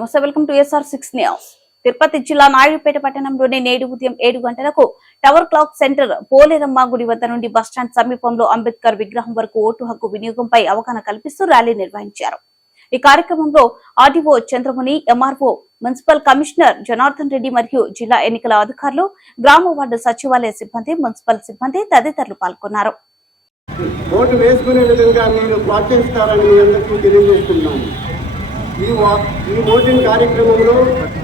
నమస్తే, welcome to SR6 news. Tirupati జిల్లా నాయుడుపేట పట్టణంలోని నేడు ఉదయం 7 గంటలకు టవర్ క్లాక్ సెంటర్ పోలేరమ్మ గుడి వద్ద నుండి బస్టాండ్ సమీపంలో అంబేద్కర్ విగ్రహం వరకు ఓటు హక్కు వినియోగంపై అవగాహన కల్పిస్తూ ర్యాలీ నిర్వహించారు. ఈ కార్యక్రమంలో RDO Chandramuni, MRO, municipal commissioner Janardhan Reddy మరియు జిల్లా ఎన్నికల అధికారులు, గ్రామ వార్డు సచివాలయ సిబ్బంది, మున్సిపల్ సిబ్బంది తదితరులు పాల్గొన్నారు. ఓటు వేసుకునే విధంగా మీరు ప్రోత్సహిస్తారని మీ అందరికీ తెలియజేస్తున్నాను. ఈ ఓటింగ్ కార్యక్రమంలో,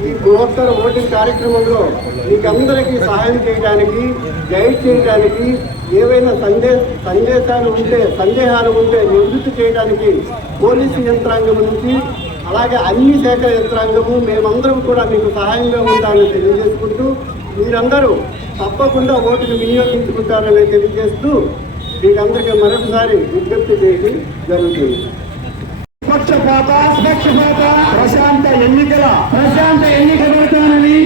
ఈ బృహత్తర ఓటింగ్ కార్యక్రమంలో మీకందరికీ సహాయం చేయడానికి, గైడ్ చేయడానికి, ఏవైనా సందేహాలు ఉంటే నివృత్తి చేయడానికి పోలీసు యంత్రాంగం నుంచి అలాగే అన్ని శాఖల యంత్రాంగము మేమందరం కూడా మీకు సహాయంగా ఉంటామని తెలియజేసుకుంటూ, మీరందరూ తప్పకుండా ఓటును వినియోగించుకుంటారని తెలియజేస్తూ మీకందరికీ మరొకసారి విజ్ఞప్తి చేయడం జరుగుతుంది. ప్రశాంత ఎన్నికల పెడతానని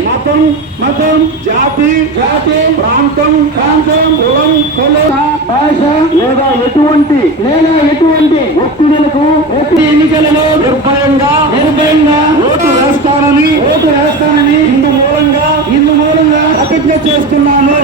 మతం జాతి ప్రాంతం కులం భాష లేదా ఎటువంటి ఒత్తిడులకు ఎన్నికలలో నిర్భయంగా ఓటు వేస్తానని ఇందు మూలంగా ప్రతిజ్ఞ చేస్తున్నాను.